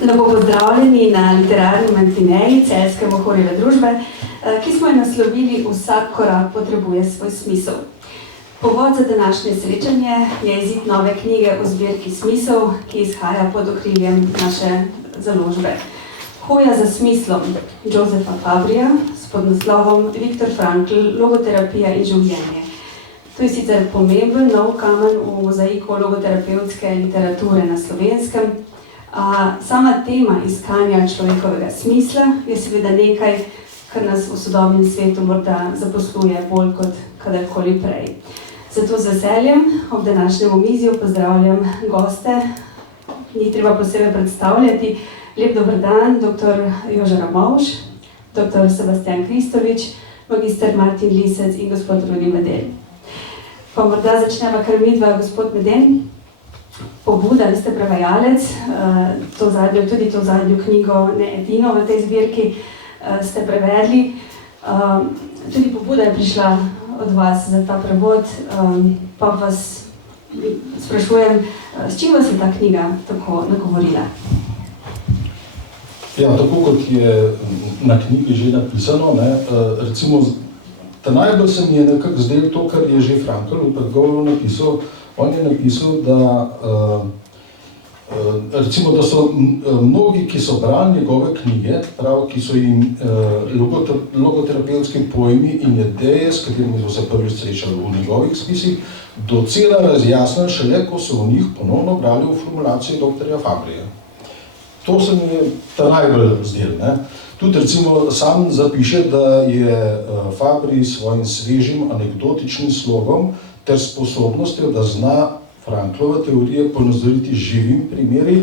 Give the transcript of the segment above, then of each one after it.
Lepo pozdravljeni na literarni matineji Celjske Mohorjeve družbe, ki smo jo naslovili Vsak korak potrebuje svoj smisel. Povod za današnje srečanje je izid nove knjige o zbirki Smisel, ki izhaja pod okriljem naše založbe. Hoja za smislom Josepha Fabrija s podnaslovom Viktor Frankl, logoterapija in življenje. To je sicer pomemben nov kamen v mozaiku logoterapevtske literature na Slovenskem. Sama tema iskanja človekovega smisla je seveda nekaj, kar nas v sodobnem svetu morda zaposluje bolj kot kadarkoli prej. Zato z veseljem ob današnjem omizju pozdravljam goste, ni treba posebej predstavljati. Lep dober dan, dr. Joža Ramovš, dr. Sebastian Kristovič, magister Martin Lisec in gospod Rudi Meden. Pa morda začneva kar midva, gospod Meden. Pobuda, vi ste prevajalec, tudi to zadnjo knjigo, ne edino v tej zbirki, ste prevedli. Tudi pobuda je prišla od vas za ta prevod, pa vas sprašujem, s čim vas je ta knjiga tako nagovorila? Ja, tako kot je na knjigi že napisano, recimo, najbolj se mi je nekako zdelo to, kar je že Frankl v predgovoru napisal. On je napisal, da, recimo, da so mnogi, ki so brali njegove knjige, ki so jim logoterapevtski pojmi in ideje, s katerimi so se prvič srečali v njegovih spisih, docela razjasnili šele, ko so v njih ponovno brali v formulaciji dr. Fabrija. To se mi je ta najbolj zdel. Tudi recimo sam zapiše, da je Fabri s svojim svežim anekdotičnim slogom ter sposobnostjo, da zna Franklove teorije ponazoriti živim primeri.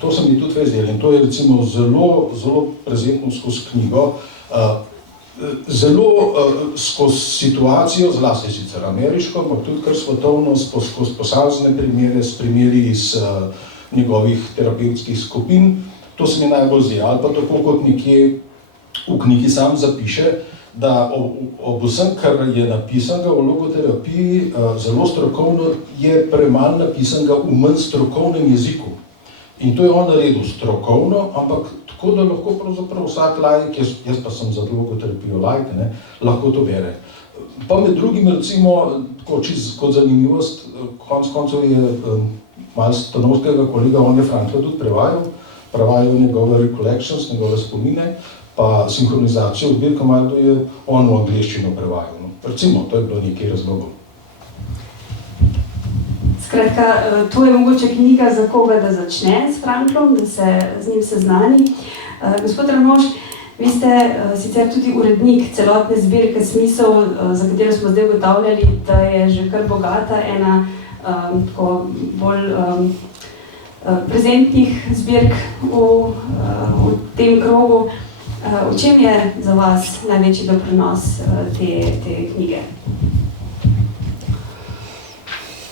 To se mi tudi zdel. In to je recimo zelo prezentno skozi knjigo, zelo skozi situacijo, zlasti sicer ameriško, ampak tudi kar svetovno, skozi posamezne primere, s primeri iz njegovih terapevtskih skupin. To se mi najbolj zdi. Ali pa tako kot nekje v knjigi sam zapiše, da ob vsem, kar je napisanega v logoterapiji, zelo strokovno, je premalo napisanega v manj strokovnem jeziku. In to je on naredil strokovno, ampak tako, da lahko pravzaprav vsak laik, jaz pa sem za logoterapijo laik, lahko to bere. Pa med drugim, recimo, kot zanimivost, konec koncev je malo stanovskega kolega, on je Frankla tudi prevajal njegove recollections, njegove spomine, pa sinhronizacijo zbirka malo je on v angleščino prevajal. Recimo, to je bilo nekaj razlogov. Skratka, to je mogoče knjiga za koga, da začne s Franklom, da se z njim seznani. Gospod Ramovš, vi ste sicer tudi urednik celotne zbirke Smisel, za katero smo zdaj ugotavljali, da je že kar bogata, ena tako bolj prezentnih zbirk v tem krogu. V čem je za vas največji doprinos te knjige?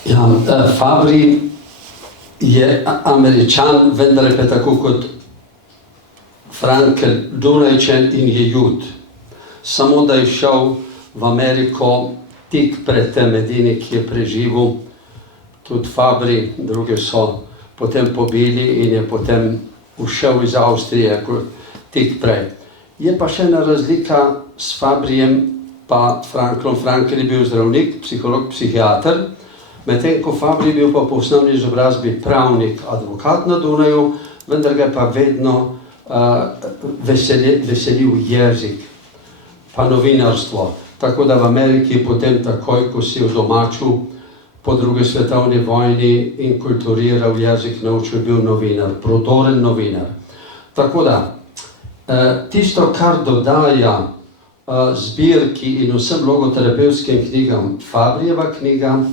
Ja, Fabri je Američan, vendar je pa tako kot Frankl Dunajčan in je Jud. Samo da je šel v Ameriko tik pred tem edini, ki je preživel. Tudi Fabri, druge so potem pobili in je potem ušel iz Avstrije tik prej. Je pa še ena razlika s Fabrijem pa Franklom. Frankl je bil zdravnik, psiholog, psihiater, medtem ko Fabri je bil pa po osnovni izobrazbi pravnik, advokat na Dunaju, vendar ga je pa vedno veselil jezik, pa novinarstvo. Tako da v Ameriki potem takoj, ko si odomačil po drugi svetovni vojni in kulturiral jezik, naučil, bil novinar, prodoren novinar. Tako da, tisto, kar dodaja zbirki in vsem logoterapevtskim knjigam Fabrijeva knjiga,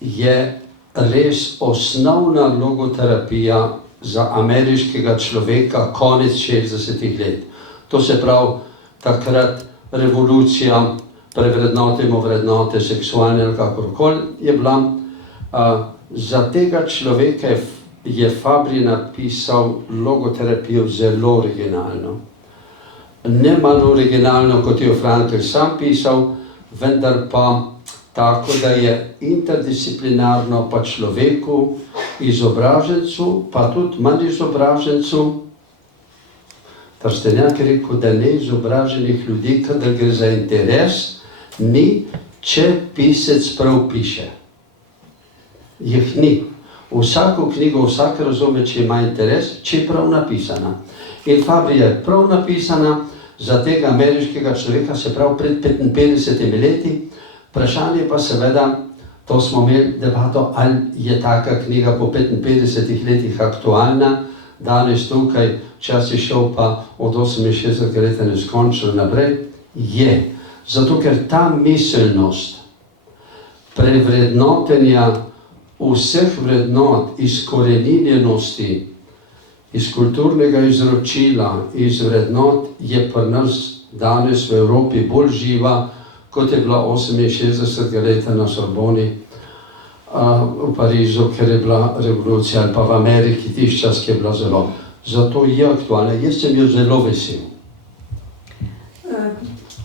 je res osnovna logoterapija za ameriškega človeka konec 60-ih let. To se pravi, takrat revolucija, prevrednotimo vrednote, seksualne ali kakorkoli je bila. Za tega človeka je Fabri napisal logoterapijo zelo originalno. Ne manj originalno, kot je Frankl sam pisal, vendar pa tako da je interdisciplinarno pa človeku, izobražencu, pa tudi manj izobražencu. Trstenjak je rekel, da neizobraženih ljudi, kadar gre za interes, ni, če pisec prav piše. Jih ni. Vsako knjigo vsak razume, če ima interes, če je prav napisana. In Fabrija je prav napisana za tega ameriškega človeka, se pravi pred 55 leti. Vprašanje pa seveda, to smo imeli debato, ali je taka knjiga po 55 letih aktualna, danes tukaj, včasih šel pa od 68 leta neskončno naprej, je. Zato, ker ta miselnost prevrednotenja vseh vrednot, izkoreninjenosti, iz kulturnega izročila, iz vrednot, je pri nas danes v Evropi bolj živa, kot je bila 68 leta na Sorboni v Parizu, ker je bila revolucija, ali pa v Ameriki tisti čas, ki je bila zelo. Zato je aktualna. Jaz sem jo zelo vesel.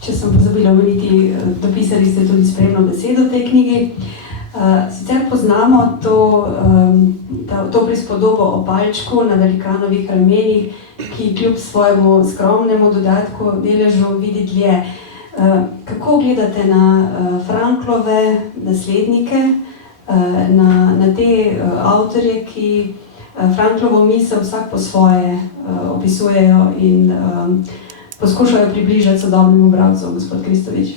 Če sem pozabila omeniti, dopisali ste tudi spremno besedo v tej knjigi. Sicer poznamo to prispodobo o palčku na velikanovih ramenih, ki kljub svojemu skromnemu dodatku deležu vidi dlje. Kako gledate na Franklove naslednike, na te avtorje, ki Franklovo misel vsak po svoje opisujejo in poskušajo približati sodobnemu bralcu, gospod Kristovič?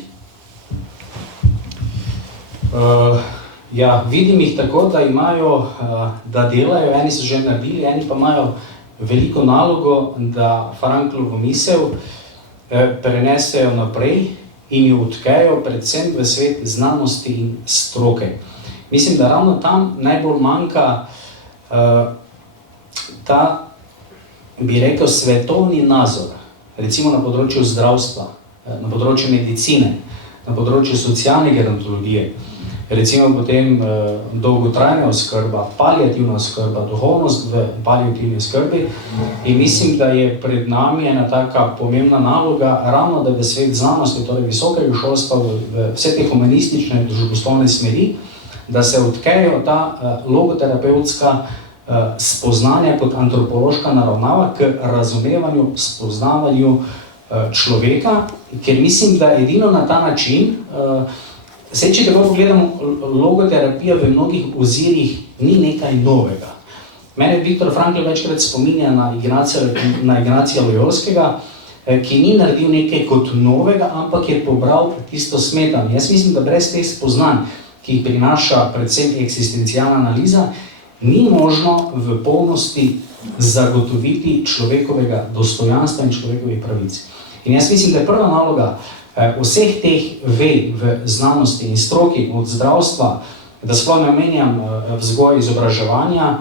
Ja, vidim jih tako, da imajo, da delajo, eni so že naredili, eni pa imajo veliko nalogo, da Franklovo misel prenesejo naprej in jo odkejo predvsem v svet znanosti in stroke. Mislim, da ravno tam najbolj manjka ta, bi rekel, svetovni nazor, recimo na področju zdravstva, na področju medicine, na področju socialne gerontologije, recimo potem dolgotrajna oskrba, paliativna oskrba, duhovnost v paliativni oskrbi. In mislim, da je pred nami ena taka pomembna naloga, ravno da v svet znanosti, torej visokega šolstva, v vse te humanistične družboslovne smeri, da se odkejo ta logoterapevtska spoznanja kot antropološka naravnava k razumevanju, spoznavanju človeka, ker mislim, da edino na ta način, če tako pogledamo, logoterapija v mnogih ozirih ni nekaj novega. Mene Viktor Frankl večkrat spominja na Ignacija Loyolskega, ki ni naredil nekaj kot novega, ampak je pobral tisto smetano. Jaz mislim, da brez teh spoznanj, ki jih prinaša predvsem eksistencialna analiza, ni možno v polnosti zagotoviti človekovega dostojanstva in človekovih pravic. In jaz mislim, da je prva naloga vseh teh vej v znanosti in stroki, od zdravstva, da sploh ne omenjam vzgoje izobraževanja,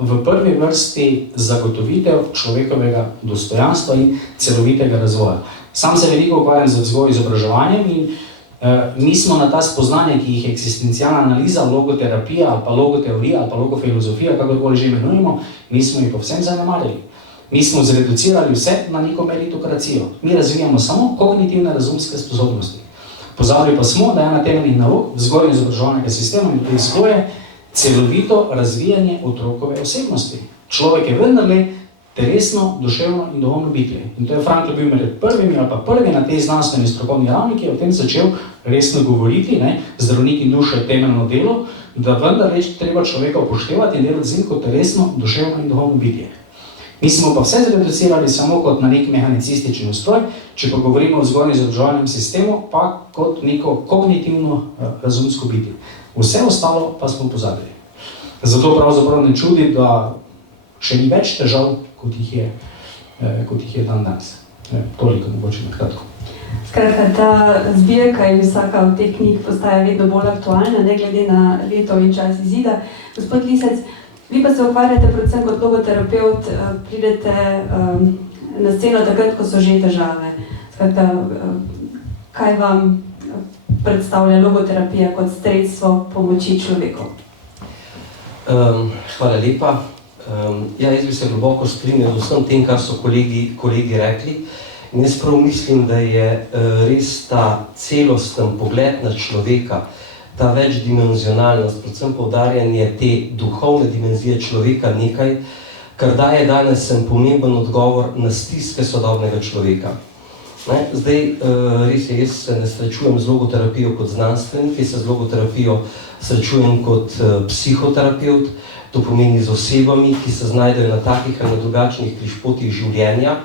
v prvi vrsti zagotovitev človekovega dostojanstva in celovitega razvoja. Sam se veliko ukvarjam z vzgojo izobraževanjem in mi smo na ta spoznanja, ki jih eksistencialna analiza, logoterapija ali pa logoteorija ali pa logofilozofija, kakorkoli že imenujemo, mi smo jih povsem zanemarili. Mi smo zreducirali vse na neko meritokracijo. Mi razvijamo samo kognitivne razumske sposobnosti. Pozabili pa smo, da je ena temeljnih nalog vzgoje in izobraževalnega sistema in vzgoje celovito razvijanje otrokove osebnosti. Človek je vendarle telesno, duševno in duhovno bitje. In to je Frankl bil med prvimi ali pa prvi na tej znanstveni strokovni ravni, ki je o tem začel resno govoriti, zdravnik in duša je temeljno delo, da vendar treba človeka upoštevati in delati z njim kot telesno, duševno in duhovno bitje. Mi smo pa vse zreducirali samo kot na nek mehanicistični ustroj, če pa govorimo o vzgojnem izobraževalnem sistemu, pa kot neko kognitivno razumsko bitje. Vse ostalo pa smo pozabili. Zato pravzaprav ne čudi, da še ni več težav, kot jih je dan danes. Toliko mogoče na kratko. Skratka, ta zbirka in vsaka od teh knjig postaja vedno bolj aktualna, ne glede na leto in čas izida. Gospod Lisec, vi pa se ukvarjate predvsem kot logoterapevt, pridete na sceno takrat, ko so že težave. Skratka, kaj vam predstavlja logoterapija kot sredstvo pomoči človeku? Hvala lepa. Jaz bi se globoko strinjal z vsem tem, kar so kolegi rekli. In jaz prav mislim, da je res ta celosten pogled na človeka, ta večdimenzionalnost, predvsem poudarjanje te duhovne dimenzije človeka nekaj, kar daje danes en pomemben odgovor na stiske sodobnega človeka. Zdaj, res je, jaz se ne srečujem z logoterapijo kot znanstvenik, jaz se z logoterapijo srečujem kot psihoterapeut, to pomeni z osebami, ki se znajdejo na takih ali na drugačnih križpotih življenja.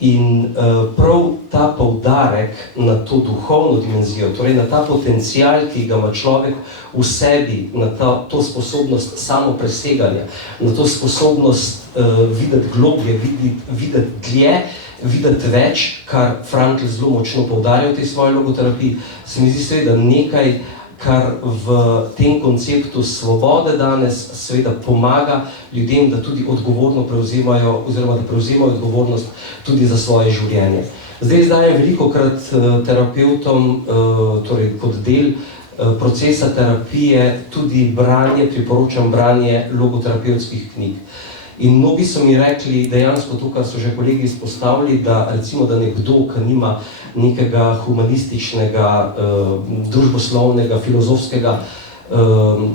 In prav ta poudarek na to duhovno dimenzijo, torej na ta potencial, ki ga ima človek v sebi, na to sposobnost samopreseganja, na to sposobnost videti globlje, videti dlje, videti več, kar Frankl zelo močno poudarja v tej svoji logoterapiji, se mi zdi seveda nekaj, kar v tem konceptu svobode danes seveda pomaga ljudem, da tudi odgovorno prevzemajo, oziroma da prevzemajo odgovornost tudi za svoje življenje. Zdaj dajem velikokrat terapeutom, torej kot del procesa terapije, tudi branje, priporočam branje logoterapevtskih knjig. In mnogi so mi rekli dejansko to, kar so že kolegi izpostavili, da recimo, da nekdo, ki nima nekega humanističnega, družboslovnega, filozofskega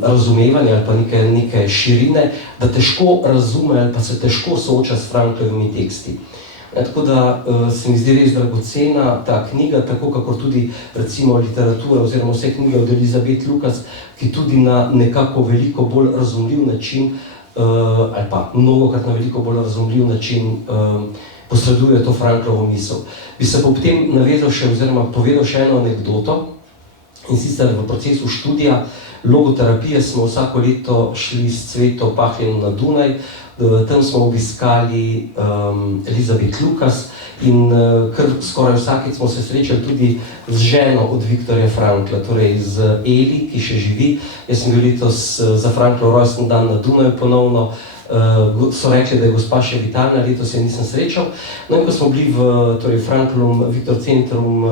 razumevanja ali pa neke širine, da težko razume ali pa se težko sooča s Franklovimi teksti. Tako da se mi zdi res dragocena ta knjiga, tako kakor tudi recimo literatura oziroma vse knjige od Elizabeth Lucas, ki tudi na nekako veliko bolj razumljiv način ali pa mnogokrat na veliko bolj razumljiv način posreduje to Franklovo misel. Bi se ob tem navezal še oziroma povedal še eno anekdoto, in sicer v procesu študija logoterapije smo vsako leto šli s Cveto Pahljeno na Dunaj, tam smo obiskali Elizabeth Lucas in kar skoraj vsakič smo se srečali tudi z ženo od Viktorja Frankla, torej z Eli, ki še živi. Jaz sem bil letos za Franklov rojstni dan na Dunaju ponovno, so rekli, da je gospa še vitalna, letos je nisem srečal. No in ko smo bili v Franklovem Viktor Centrum,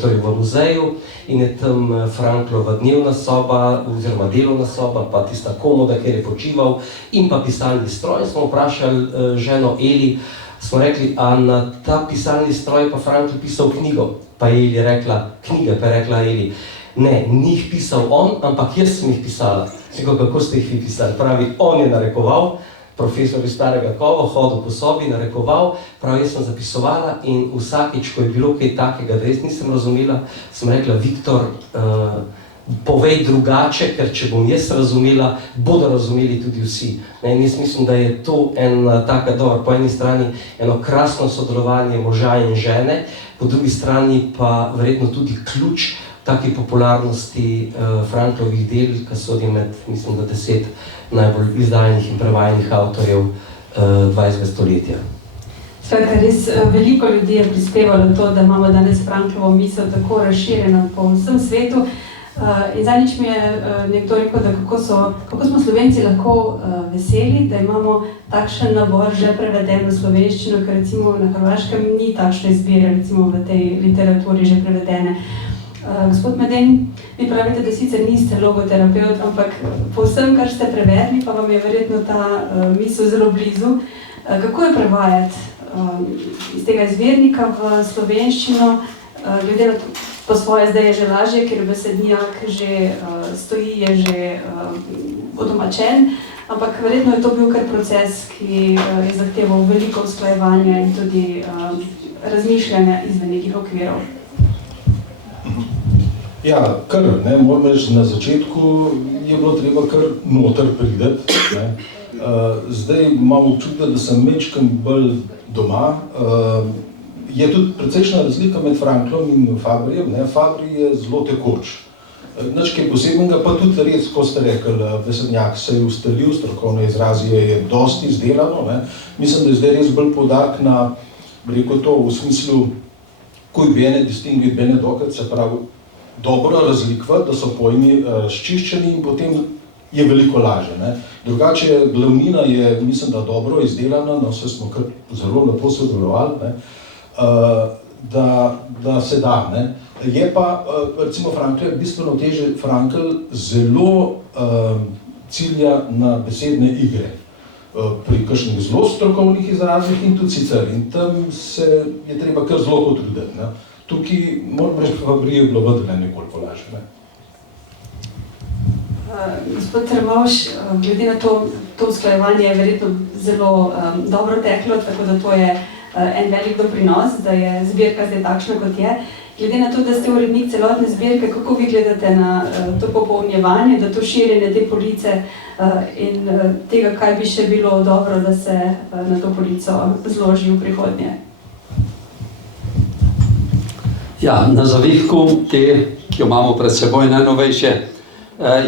torej v muzeju, in je tam Franklova dnevna soba, oziroma delovna soba, pa tista komoda, kjer je počival, in pa pisalni stroj. Smo vprašali ženo Eli, smo rekli, a na ta pisalni stroj pa Frankl pisal knjigo? Pa je Eli rekla, knjige, pa je rekla Eli, ne, ni jih pisal on, ampak jaz sem jih pisala. Rekel, kako ste jih vi pisali? Pravi, on je narekoval, profesor iz Starega Kova, hodil po sobi, narekoval, pravi, jaz sem zapisovala in vsakič, ko je bilo kaj takega, da jaz nisem razumela, sem rekla, Viktor, povej drugače, ker če bom jaz razumela, bodo razumeli tudi vsi. In jaz mislim, da je to ena taka dobra, po eni strani eno krasno sodelovanje moža in žene, po drugi strani pa verjetno tudi ključ taki popularnosti Franklovih del, ki sodi med, mislim, da 10 najbolj izdajenih in prevajanih avtorjev 20. stoletja. Skratka, res veliko ljudi je prispevalo to, da imamo danes Franklovo misel tako razširjeno po vsem svetu. In zadnjič mi je nekdo rekel, da kako smo Slovenci lahko veseli, da imamo takšen nabor že preveden v slovenščino, ker recimo na Hrvaškem ni takšne izbire, recimo v tej literaturi že prevedene. Gospod Meden, vi pravite, da sicer niste logoterapeut, ampak po vsem, kar ste prevedli, pa vam je verjetno ta misel zelo blizu. Kako je prevajati iz tega izvirnika v slovenščino, glede na po svoje zdaj je že lažje, ker besednjak že stoji, je že odomačen, ampak verjetno je to bil kar proces, ki je zahteval veliko usklajevanja in tudi razmišljanja izven nekih okvirov. Ja, kar, moram reči, na začetku je bilo treba kar noter prideti. Zdaj imam občutek, da sem majčkeno bolj doma. Je tudi precejšnja razlika med Franklom in Fabrijem. Fabri je zelo tekoč. Nič kaj posebnega, pa tudi res, ko ste rekli, besednjak se je ustalil, strokovne izrazije je dosti izdelano. Mislim, da je zdaj res bolj poudarek na, rekel to, v smislu, kuj bene distinguit bene docet, se pravi, dobro razlikovati, da so pojmi razčiščeni in potem je veliko lažje. Drugače, glavnina je, mislim, da dobro izdelana, vse smo kar zelo lepo sodelovali, da se da. Je pa, recimo, Frankl je bistveno teže, Frankl zelo cilja na besedne igre. pri kakšnih zelo strokovnih izrazih in tudi sicer. In tam se je treba kar zelo potruditi. Ne. Tukaj moram reči, pa je bilo vendarle nekoliko lažje. Ne. Gospod Trmovš, glede na to usklajevanje je verjetno zelo dobro teklo, tako da to je en velik doprinos, da je zbirka zdaj takšna, kot je. Glede na to, da ste urednik celotne zbirke, kako vi gledate na to popolnjevanje, da to širjenje te police in tega, kaj bi še bilo dobro, da se na to polico zloži v prihodnje? Ja, na zavihku te, ki jo imamo pred seboj, najnovejše,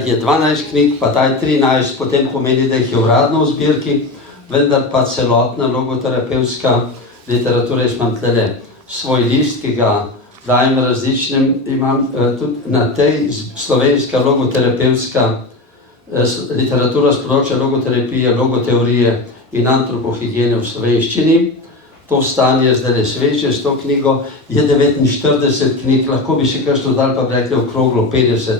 je 12 knjig, pa ta je 13, potem pomeni, da jih je uradno v zbirki, vendar pa celotna logoterapevtska literatura, jaz imam tlele svoj list, ki ga dajem različnim, imam tudi na tej slovenska logoterapevtska literatura z področja logoterapije, logoteorije in antropohigiene v slovenščini. To stanje zdaj je sveže, s to knjigo je 49 knjig, lahko bi še kakšno dal, pa bi rekli okroglo 50.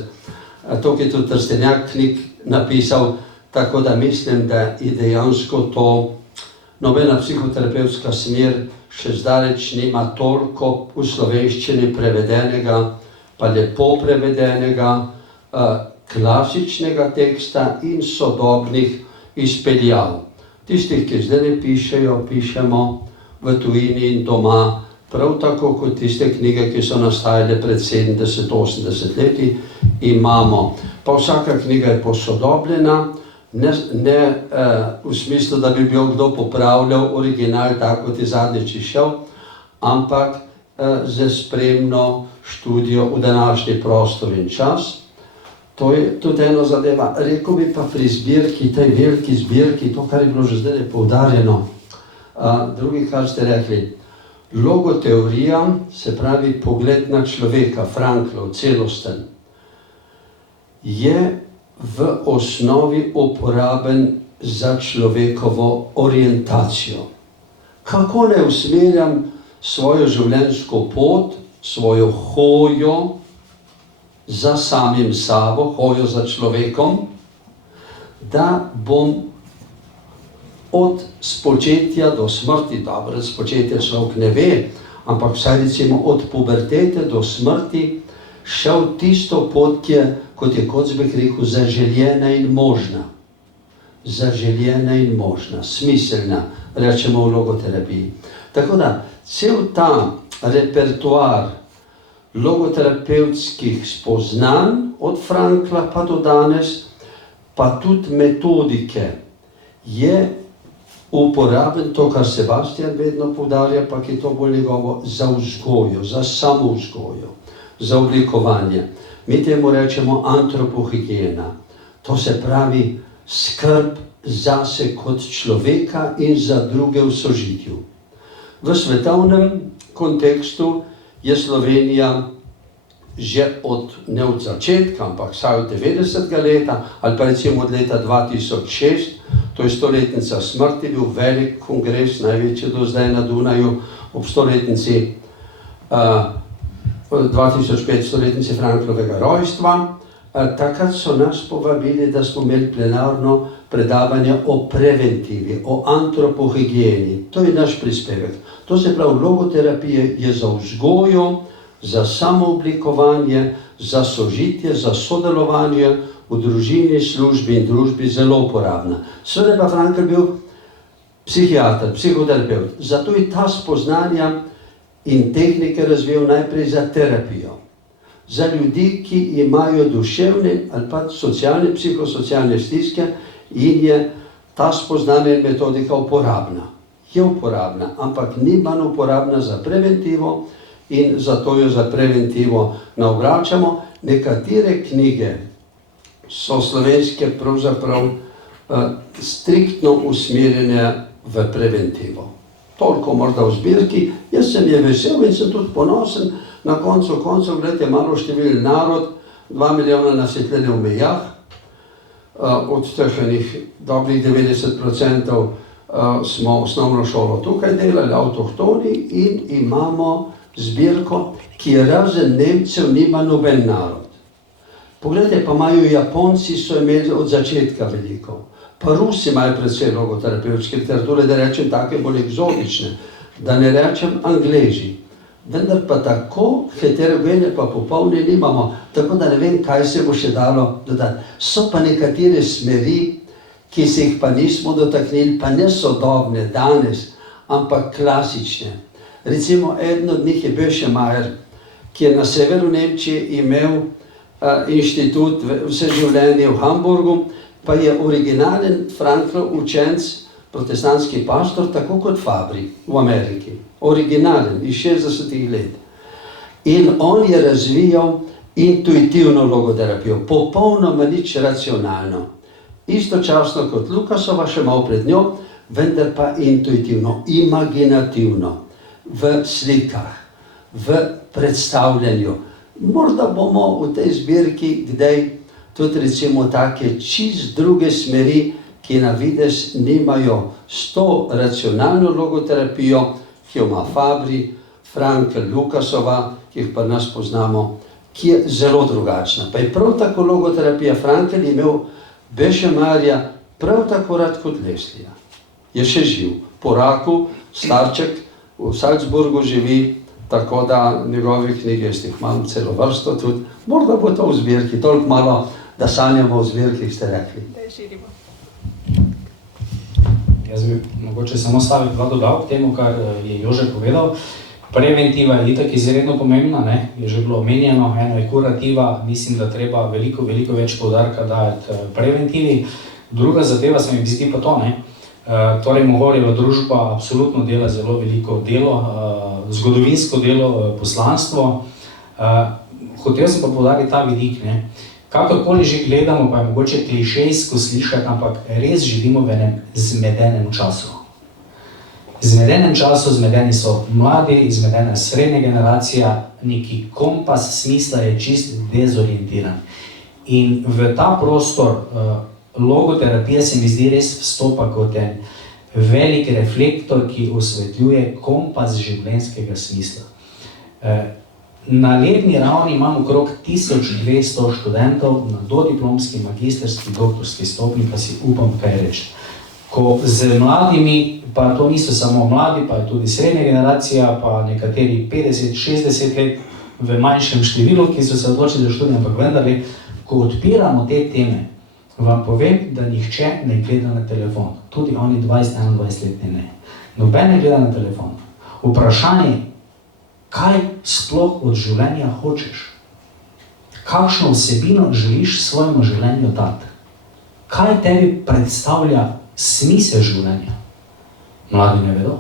To je tudi Trstenjak knjig napisal, tako da mislim, da je dejansko to nobena psihoterapevtska smer še zdaleč nima toliko v slovenščini prevedenega, pa lepo prevedenega, klasičnega teksta in sodobnih izpeljav. Tistih, ki zdaj ne pišejo, pišemo v tujini in doma, prav tako kot tiste knjige, ki so nastajale pred 70-80 leti, imamo. Pa vsaka knjiga je posodobljena, ne v smislu, da bi bil kdo popravljal original, tako kot je zadnjič išel, ampak za spremno študijo v današnji prostor in čas. To je tudi eno zadeva. Rekel bi pa pri zbirki, tej veliki zbirki, to, kar je bilo že zdaj poudarjeno, drugi, kar ste rekli, logoteorija, se pravi pogled na človeka, Franklov, celosten, je v osnovi uporaben za človekovo orientacijo. Kako ne usmerjam svojo življenjsko pot, svojo hojo za samim sabo, hojo za človekom, da bom od spočetja do smrti, dobro, spočetja človek ne ve, ampak vsaj recimo od pubertete do smrti šel tisto pot, ki je, kot je Kocbek rekel, zaželjena in možna. Zaželjena in možna, smiselna, rečemo v logoterapiji. Tako da, cel ta repertoar logoterapevtskih spoznanj od Frankla pa do danes, pa tudi metodike, je uporaben, to, kar Sebastian vedno poudarja, pa je to bolj njegovo za vzgojo, za samovzgojo, za oblikovanje. Mi temu rečemo antropohigiena. To se pravi skrb zase kot človeka in za druge v sožitju. V svetovnem kontekstu je Slovenija že ne od začetka, ampak vsaj od 90. leta, ali pa recimo od leta 2006, to je stoletnica smrti, bil velik kongres, največji do zdaj na Dunaju, ob stoletnici 2005 stoletnici Franklovega rojstva. Takrat so nas povabili, da smo imeli plenarno predavanje o preventivi, o antropohigieni. To je naš prispevek. To se pravi, logoterapija je za vzgojo, za samooblikovanje, za sožitje, za sodelovanje v družini, službi in družbi zelo uporabna. Seveda pa Frankl bil psihiater, psihoterapeut. Zato je ta spoznanja in tehnike razvijal najprej za terapijo. Za ljudi, ki imajo duševne ali pa socialne, psihosocialne stiske, in je ta spoznanja in metodika uporabna. Je uporabna, ampak ni manj uporabna za preventivo in zato jo za preventivo navračamo. Nekatere knjige so slovenske pravzaprav striktno usmerjene v preventivo. Toliko morda v zbirki. Jaz sem je vesel in sem tudi ponosen. Na koncu koncev, gledajte, malo številni narod, 2 milijona nas je tlele v mejah, od teh dobrih 90% smo osnovno šolo tukaj delali, avtohtoni, in imamo zbirko, ki razen Nemcev nima noben narod. Poglejte, pa imajo Japonci, so imeli od začetka veliko, Pa Rusi imajo predvsej logoterapevtske literature, da rečem take bolj eksotične, da ne rečem Angleži. Vendar pa tako heterogene pa popolne nimamo, tako da ne vem, kaj se bo še dalo dodati. So pa nekatere smeri, ki se jih pa nismo dotaknili, pa ne sodobne danes, ampak klasične. Recimo, eden od njih je Böschemeyer, ki je na severu Nemčije imel inštitut vse življenje v Hamburgu, pa je originalen Franklov učenc, protestantski pastor, tako kot Fabri v Ameriki. Originalen, iz 60-ih let. In on je razvijal intuitivno logoterapijo, popolnoma nič racionalno. Istočasno kot Lukasova, še malo pred njo, vendar pa intuitivno, imaginativno, v slikah, v predstavljanju. Morda bomo v tej zbirki kdaj tudi recimo take čist druge smeri, ki na videz nimajo s to racionalno logoterapijo, ki jo ima Fabri, Frankl, Lukasova, ki jih pa nas poznamo, ki je zelo drugačna. Pa je prav tako logoterapija. Frankl je imel Böschemeyerja prav tako rad kot Leslija. Je še živ. Po raku, starček, v Salzburgu živi, tako da njegove knjige, jaz jih imam celo vrsto tudi. Morda bo to v zbirki, toliko malo, da sanjamo v zbirki, ste rekli. Da širimo. Jaz bi mogoče samo stavek dva dodal k temu, kar je Jože povedal. Preventiva je itak izredno pomembna, ne? Je že bilo omenjeno, eno je kurativa, mislim, da treba veliko več poudarka dajati preventivi. Druga zadeva se mi zdi pa to, ne? Torej Mohorjeva družba absolutno dela zelo veliko delo, zgodovinsko delo, poslanstvo. Hotel sem pa poudariti ta vidik, ne? Kakorkoli že gledamo, pa je mogoče klišejsko slišati, ampak res živimo v enem zmedenem času. Zmedenem času, zmedeni so mladi, zmedena je srednja generacija, neki kompas smisla je čist dezorientiran. In v ta prostor logoterapije se mi zdi res vstopa kot en velik reflektor, ki osvetljuje kompas življenjskega smisla. Na letni ravni imamo okrog 1200 študentov na dodiplomski, magistrski, doktorski stopnji, pa si upam kaj reči. Ko z mladimi, pa to niso samo mladi, pa je tudi srednja generacija, pa nekateri 50-60 let v manjšem številu, ki so se odločili za študij, ampak vendarle, ko odpiramo te teme, vam povem, da nihče ne gleda na telefon. Tudi oni 20-21 letni ne. Noben ne gleda na telefon. Vprašanje, kaj sploh od življenja hočeš? Kakšno vsebino želiš svojemu življenju dati? Kaj tebi predstavlja smisel življenja? Mladi ne vedo.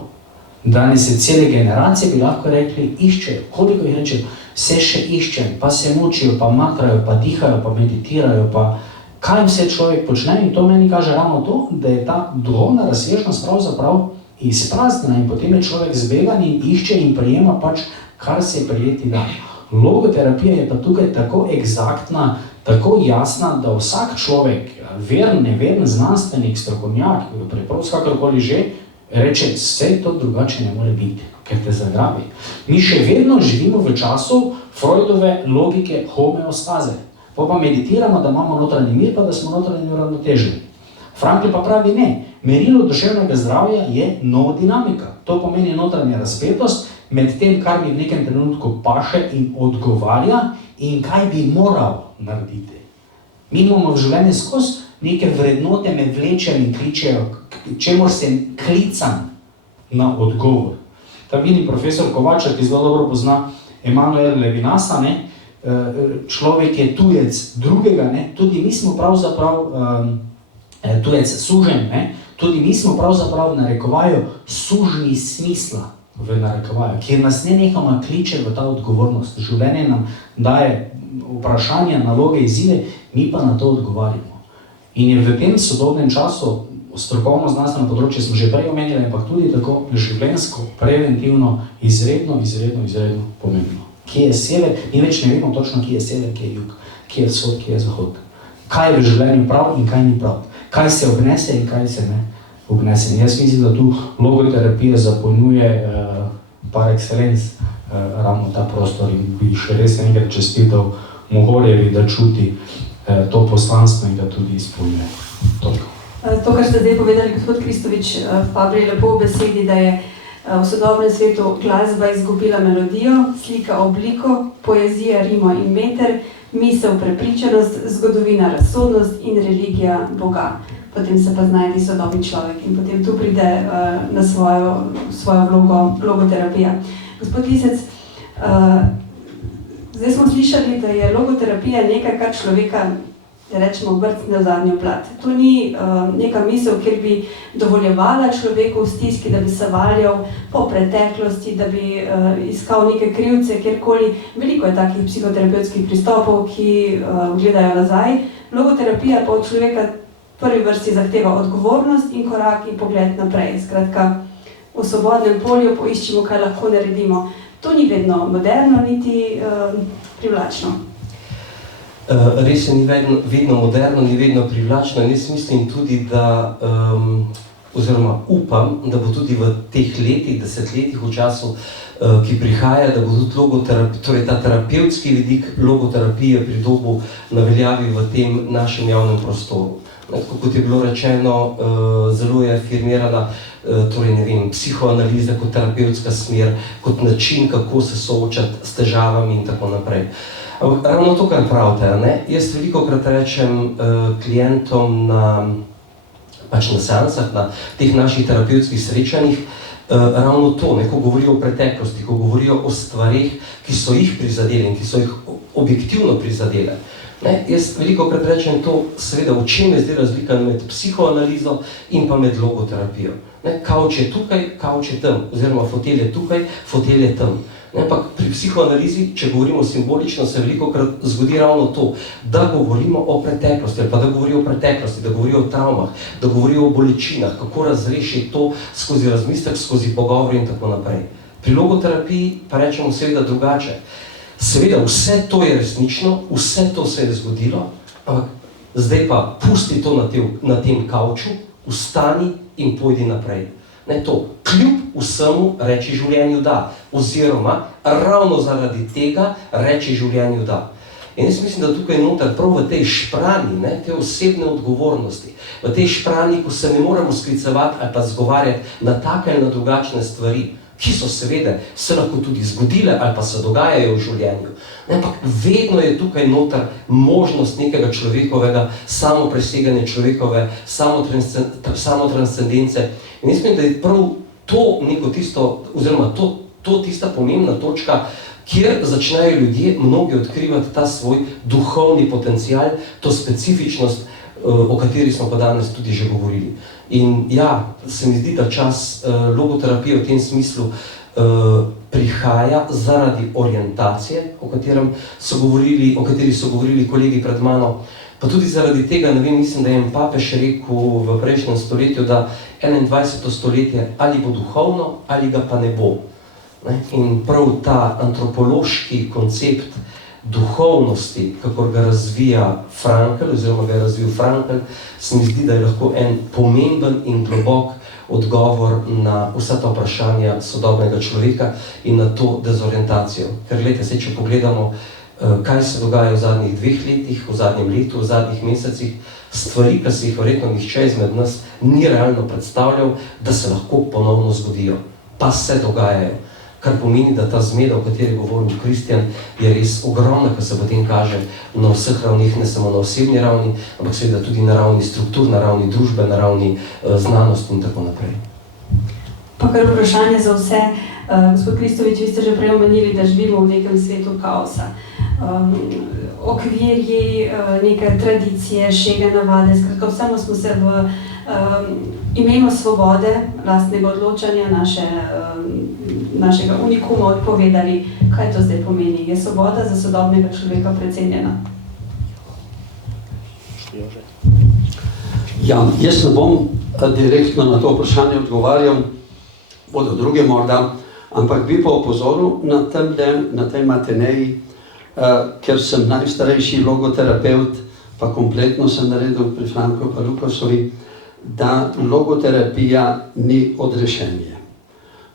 Danes je cele generacije, bi lahko rekli, iščejo. Koliko jih reče, vse še iščejo, pa se mučijo, pa matrajo, pa dihajo, pa meditirajo, pa kaj vse človek počne, in to meni kaže ravno to, da je ta duhovna razsežnost pravzaprav izpraznjena in potem je človek zbegan in išče in prijema pač, kar se prijeti da. Logoterapija je pa tukaj tako egzaktna, tako jasna, da vsak človek, veren, neveren, znanstvenik, strokovnjak, preprosto kakorkoli že, reče, vse to drugače ne more biti, ker te zagrabi. Mi še vedno živimo v času Freudove logike homeostaze. Pa meditiramo, da imamo notranji mir, pa da smo notranji uravnoteženi. Frankl pa pravi ne. Merilo duševnega zdravja je novodinamika. To pomeni notranja razpetost med tem, kar mi v nekem trenutku paše in odgovarja in kaj bi moral narediti. Mi imamo v življenju skozi neke vrednote, me vlečejo in kličejo, čemur sem klican na odgovor. Tam vidi profesor Kovačar, ki zelo dobro pozna Emanuela Levinasa, ne? Človek je tujec drugega, ne? Tudi mi smo pravzaprav tujec suženj, ne? Tudi mi smo pravzaprav narekovajo sužnji smisla v narekovajo, kjer nas nenehoma kliče v ta odgovornost. Življenje nam daje vprašanja, naloge, izzive, mi pa na to odgovarjamo. In je v tem sodobnem času, strokovno znanstveno področje smo že prej omenili, ampak tudi tako življenjsko, preventivno, izredno pomembno. Kje je sever, mi več ne vemo točno, kje je sever, kje je jug, kje je vzhod, kje je zahod. Kaj je v življenju prav in kaj ni prav. Kaj se obnese in kaj se ne obnese. Jaz mislim, da tu logoterapija zapolnjuje par excellence ravno ta prostor in bi še res enkrat čestital Mohorjevi, da čuti to poslanstvo in ga tudi izpolnjuje. Toliko. To, kar ste zdaj povedali, gospod Kristovič Fabri, lepo v besedi, da je v sodobnem svetu glasba izgubila melodijo, slika obliko, poezija rimo in meter, misel prepričanost, zgodovina razsodnost in religija Boga. Potem se pa znajde sodobni človek in potem tu pride na svojo vlogo logoterapija. Gospod Lisec, zdaj smo slišali, da je logoterapija nekaj, kar človeka, da rečemo, vrtne v zadnjo plat. To ni neka misel, kjer bi dovoljevala človeku v stiski, da bi se valjal po preteklosti, da bi iskal neke krivce, kjerkoli. Veliko je takih psihoterapevtskih pristopov, ki gledajo nazaj. Logoterapija pa od človeka v prvi vrsti zahteva odgovornost in korak in pogled naprej. Skratka, v svobodnem polju poiščimo, kaj lahko naredimo. To ni vedno moderno, niti privlačno. Res je, ni vedno moderno, ni vedno privlačno in jaz mislim tudi, da, oziroma upam, da bo tudi v teh letih, desetletjih v času, ki prihaja, da bo tudi torej ta terapevtski vidik logoterapije pridobil na veljavi v tem našem javnem prostoru. Tako kot je bilo rečeno, zelo je afirmirana torej, ne vem, psihoanaliza kot terapevtska smer, kot način, kako se soočati s težavami in tako naprej. Ravno to, kar pravite, ne? Jaz velikokrat rečem klientom na seansah, na teh naših terapevtskih srečanjih, ravno to, ne, ko govorijo o preteklosti, ko govorijo o stvareh, ki so jih prizadeli in ki so jih objektivno prizadele. Ne? Jaz velikokrat rečem to, seveda, v čem je zdaj razlika med psihoanalizo in pa med logoterapijo. Ne? Kavč je tukaj, kavč je tam, oziroma fotelj je tukaj, fotelj je tam. Ampak pri psihoanalizi, če govorimo simbolično, se velikokrat zgodi ravno to, da govorimo o preteklosti, ali pa da govorijo o preteklosti, da govorijo o travmah, da govorijo o bolečinah, kako razrešiti to skozi razmislek, skozi pogovor in tako naprej. Pri logoterapiji pa rečemo seveda drugače. Seveda, vse to je resnično, vse to se je zgodilo, ampak zdaj pa pusti to na tem kavču, vstani in pojdi naprej. Ne, to, kljub vsemu reči življenju da, oziroma ravno zaradi tega reči življenju da. In jaz mislim, da tukaj noter, prav v tej šprani, ne, te osebne odgovornosti, v tej šprani, ko se ne moramo sklicevati ali pa zgovarjati na take ali na drugačne stvari, ki so seveda se lahko tudi zgodile ali pa se dogajajo v življenju. Ampak vedno je tukaj noter možnost nekega človekovega samopreseganja, človekove samotranscendence. In mislim, da je prav to neko tisto, oziroma to tista pomembna točka, kjer začnejo ljudje, mnogi odkrivati ta svoj duhovni potencial, to specifičnost, o kateri smo pa danes tudi že govorili. In ja, se mi zdi, da čas logoterapije v tem smislu prihaja zaradi orientacije, o kateri so govorili kolegi pred mano, pa tudi zaradi tega, ne vem, mislim, da je en papež rekel v prejšnjem stoletju, da 21. stoletje ali bo duhovno, ali ga pa ne bo. In prav ta antropološki koncept duhovnosti, kakor ga razvija Frankl, oziroma ga je razvil Frankl, se mi zdi, da je lahko en pomemben in globok odgovor na vsa ta vprašanja sodobnega človeka in na to dezorientacijo. Ker gledajte, če pogledamo, kaj se dogaja v zadnjih 2 letih, v zadnjem letu, v zadnjih mesecih, stvari, ki se jih verjetno nihče izmed nas ni realno predstavljal, da se lahko ponovno zgodijo. Pa se dogajajo. Kar pomeni, da ta zmeda, o kateri govoril Kristjan, je res ogromna, ki se potem kaže na vseh ravnih, ne samo na osebni ravni, ampak seveda tudi na ravni struktur, na ravni družbe, na ravni znanosti in tako naprej. Pa kar vprašanje za vse. Gospod Kristovič, vi ste že prej omenili, da živimo v nekem svetu kaosa. Okvirji, neke tradicije, šege navade, skratka, vsemu smo se v imenu svobode, lastnega odločanja, našega unikuma odpovedali. Kaj to zdaj pomeni? Je svoboda za sodobnega človeka precenjena? Ja, jaz ne bom direktno na to vprašanje odgovarjal, bodo druge morda, ampak bi pa opozoril na tej matineji, ker sem najstarejši logoterapeut, pa kompletno sem naredil pri Franku pa Lukasovi, da logoterapija ni odrešenje.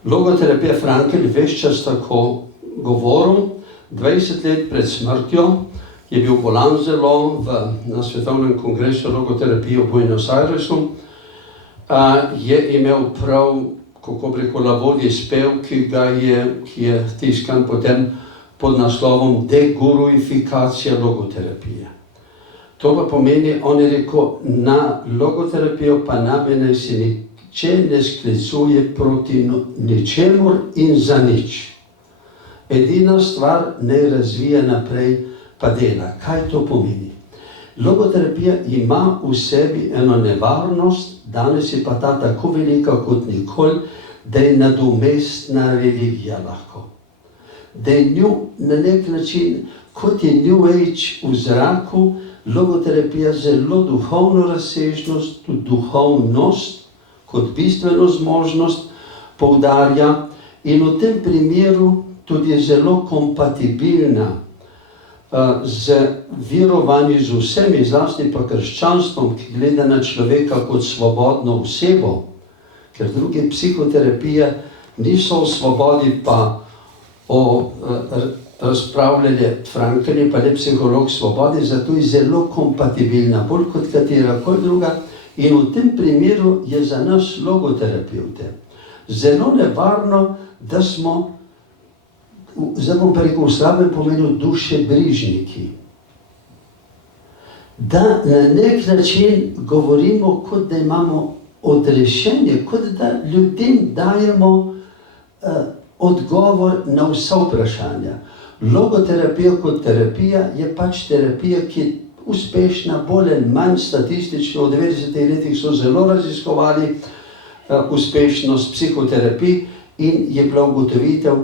Logoterapija Frankl ves čas tako govoril, 20 let pred smrtjo, je bil bolan zelo na svetovnem kongresu logoterapije v Buenos Airesu, je imel prav, kako bi rekel, lavodji spev, ki je tiskan potem pod naslovom Deguruifikacija logoterapije. To pa pomeni, on je rekel, na logoterapijo pa naj se nihče ne sklicuje proti ničemur in za nič. Edina stvar naj razvija naprej pa dela. Kaj to pomeni? Logoterapija ima v sebi eno nevarnost, danes je pa ta tako velika kot nikoli, da je nadomestna religija lahko. Da je nju na nek način, kot je New Age v zraku, logoterapija zelo duhovno razsežnost, duhovnost kot bistveno zmožnost poudarja in v tem primeru tudi je zelo kompatibilna z verovanjem z vsemi, zlasti pa krščanstvom, ki gleda na človeka kot svobodno osebo, ker druge psihoterapije niso o svobodi pa o razpravljanje Franklin, pa ne psiholog svobode, zato je zelo kompatibilna, bolj kot katerakoli druga. In v tem primeru je za nas logoterapevte zelo nevarno, da smo, zdaj bom pa rekel v slabem pomenu, dušebrižniki. Da na nek način govorimo, kot da imamo odrešenje, kot da ljudem dajemo odgovor na vsa vprašanja. Logoterapija kot terapija je pač terapija, ki je uspešna, bolj ali manj statistično. V 90-ih letih so zelo raziskovali uspešnost psihoterapij in je bila ugotovitev,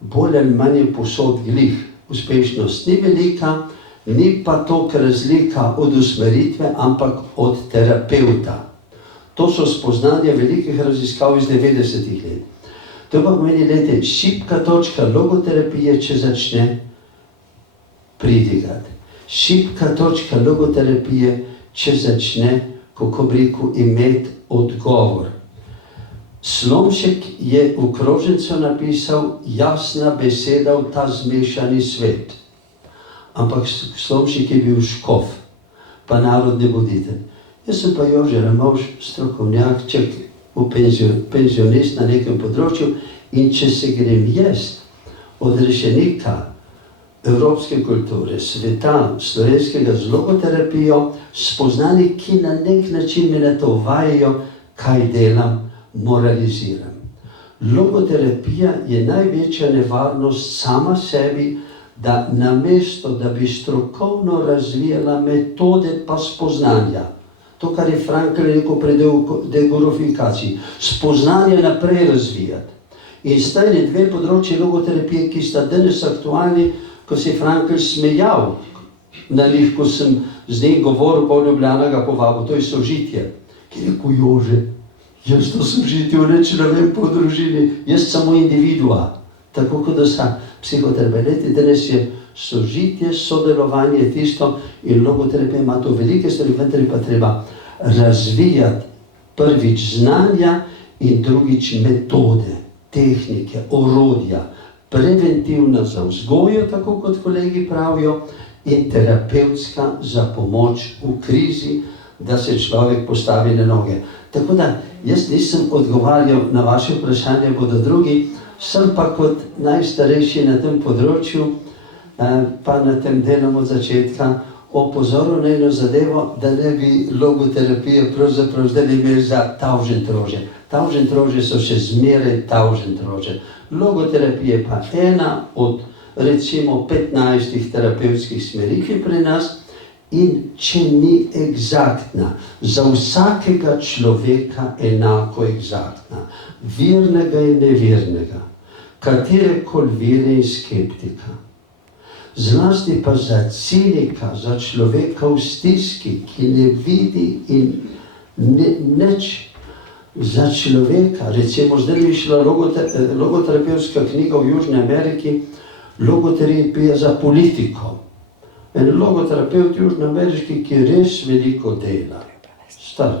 bolj ali manj je povsod glih. Uspešnost ni velika, ni pa toliko razlika od usmeritve, ampak od terapeuta. To so spoznanja velikih raziskav iz 90-ih let. To pa pomeni, gledajte, šibka točka logoterapije, če začne pridigati. Šibka točka logoterapije, če začne, kako bi rekel, imeti odgovor. Slomšek je v krožnico napisal jasna beseda v ta zmešani svet. Ampak Slomšek je bil škof, pa narodni voditelj. Jaz sem pa Jože Ramovš, strokovnjakček, penzionist na nekem področju, in če se grem jaz od rešenika evropske kulture, sveta, slovenskega z logoterapijo, spoznani, ki na nek način me na to vajajo, kaj delam, moraliziram. Logoterapija je največja nevarnost sama sebi, da namesto, da bi strokovno razvijala metode pa spoznanja, to, kar je Frankl rekel pri degurufikaciji, spoznanje naprej razvijati. In sta ene dve področji logoterapije, ki sta danes aktualni, ko se je Frankl smejal na njih, ko sem z njim govoril, pa v Ljubljana ga povabil, to je sožitje. Ki je rekel, Jože, jaz to sožitje reči ne vem po družini, jaz samo individua, tako kot da sa psihoterapeuti. Danes je sožitje, sodelovanje tisto in logoterapija ima to velike stvari, vendar pa treba razvijati prvič znanja in drugič metode, tehnike, orodja, preventivna za vzgojo, tako kot kolegi pravijo, in terapevtska za pomoč v krizi, da se človek postavi na noge. Tako da jaz nisem odgovarjal na vaše vprašanje, bodo drugi, sem pa kot najstarejši na tem področju, pa na tem delom od začetka, opozoril na eno zadevo, da ne bi logoterapija pravzaprav zdaj imeli za tavžentrože. Tavžentrože so še zmeraj tavžentrože. Logoterapija je pa ena od recimo 15 terapevtskih smeri, ki pri nas, in če ni egzaktna, za vsakega človeka enako egzaktna, vernega in nevernega, katerekoli vere in skeptika, zlasti pa za cinika, za človeka v stiski, ki ne vidi in nič, za človeka, recimo zdaj je šla logoterapevtska knjiga v Južni Ameriki, logoterapija za politiko. En logoterapeut južnoameriški, ki res veliko dela. Star.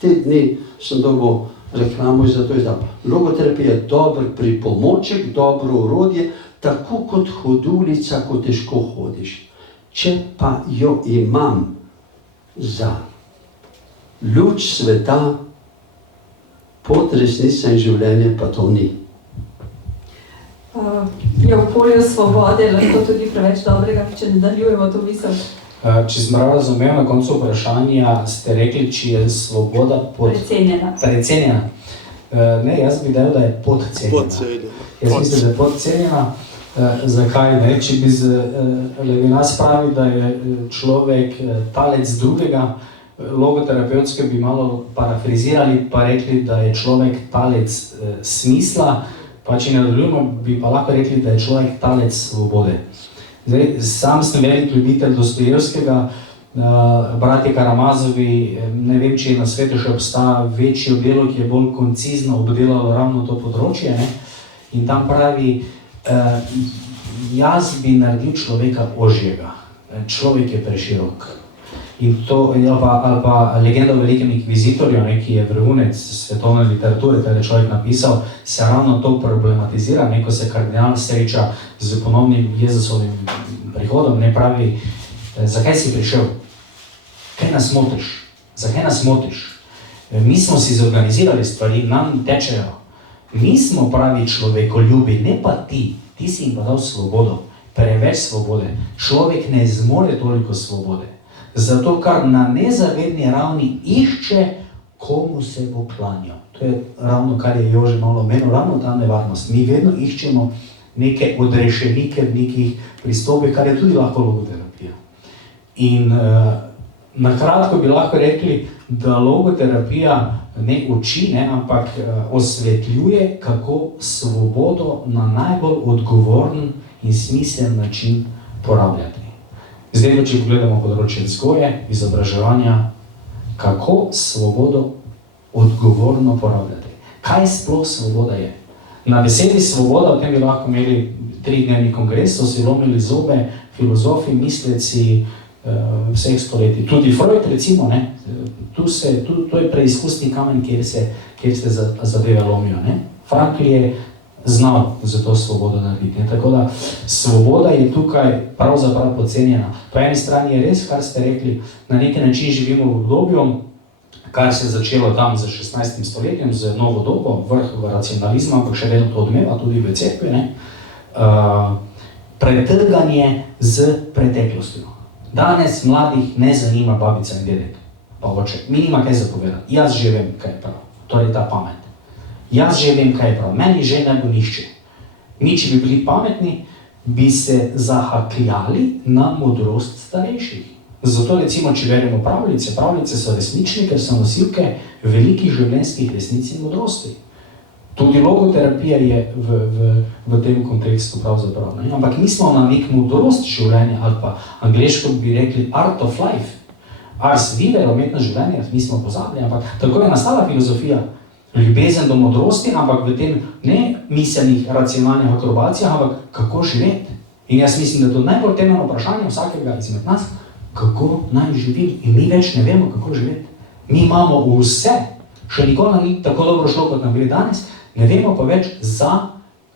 Te dni sem dobil reklamo in zato izdal. Logoterapija je dober pripomoček, dobro orodje, tako kot hodulica, ko težko hodiš. Če pa jo imam za luč sveta, pot resnice in življenje pa to ni. Je v polju svobode lahko tudi preveč dobrega, če nadaljujemo to misel? Če sem prav razumel, na koncu vprašanja ste rekli, če je svoboda Precenjena. precenjena. Ne, jaz bi dal, da je podcenjena. Jaz mislim, da je podcenjena. Zakaj ne? Če bi Levinas pravi, da je človek talec drugega, logoterapevtske bi malo parafrizirali, pa rekli, da je človek talec smisla, pa če ne nadaljujemo, bi pa lahko rekli, da je človek talec svobode. Zdaj, sam sem velik ljubitelj Dostojevskega, bratje Karamazovi, ne vem, če na svetu še obstaja večje delo, ki je bolj koncizno obdelalo ravno to področje, ne? In tam pravi, jaz bi naredil človeka ožjega, človek je preširok. In to, ali pa legenda o velikem inkvizitorju, ki je vrhunec svetovne literature, kar je človek napisal, se ravno to problematizira, ko se kardinal sreča z ponovnim Jezusovim prihodom, ne pravi, zakaj si prišel? Kaj nas motiš? Zakaj nas motiš? Mi smo si zorganizirali stvari, nam tečejo. Mi smo pravi človekoljubi, ne pa ti. Ti si jim pa dal svobodo, preveč svobode. Človek ne zmore toliko svobode. Zato, kar na nezavedni ravni išče, komu se bo klanjal. To je ravno, kar je Jože malo omenil, ravno ta nevarnost. Mi vedno iščemo neke odrešenike v nekih pristopih, kar je tudi lahko logoterapija. In na kratko bi lahko rekli, da logoterapija ne uči, ampak osvetljuje, kako svobodo na najbolj odgovoren in smiseln način porabljati. Zdaj, če pogledamo področje vzgoje, izobraževanja, kako svobodo odgovorno porabljati. Kaj sploh svoboda je? Na besedi svoboda, o tem bi lahko imeli 3-dnevni kongres, so si lomili zobe, filozofi, misleci vseh stoletij. Tudi Freud, recimo, to je preizkusni kamen, kjer se zadeve lomijo. Frankl je znal za to svobodo narediti. Tako da svoboda je tukaj pravzaprav podcenjena. Po eni strani je res, kar ste rekli, na neki način živimo v obdobju, kar se je začelo tam z 16. stoletjem, z novo dobo, vrh v racionalizmu, ampak še vedno to odmeva, tudi v cerkvi. Pretrganje z preteklostjo. Danes mladih ne zanima babica in dedek, pa oče. Mi nima kaj zapovedati. Jaz že vem, kaj je prav. Torej ta pamet. Jaz že vem, kaj je prav. Meni že ne bo nišče. Mi, če bi bili pametni, bi se zahakljali na modrost starejših. Zato recimo, če verjamo pravljice, pravljice so resnične, ker so nosilke velikih življenjskih resnic in modrosti. Tudi logoterapija je v tem kontekstu pravzaprav. Ampak mi smo na nek modrost življenja, ali pa angleško bi rekli art of life. Ars vive, umetnost življenja, mi smo pozabili, ampak tako je nastala filozofija. Ljubezen do modrosti, ampak v tem ne miselnih, racionalnih akrobacijah, ampak kako živeti. In jaz mislim, da je to najbolj temeljno vprašanje vsakega izmed nas, kako naj živim. In mi več ne vemo, kako živeti. Mi imamo vse, še nikoli nam ni tako dobro šlo, kot nam gre danes, ne vemo pa več, za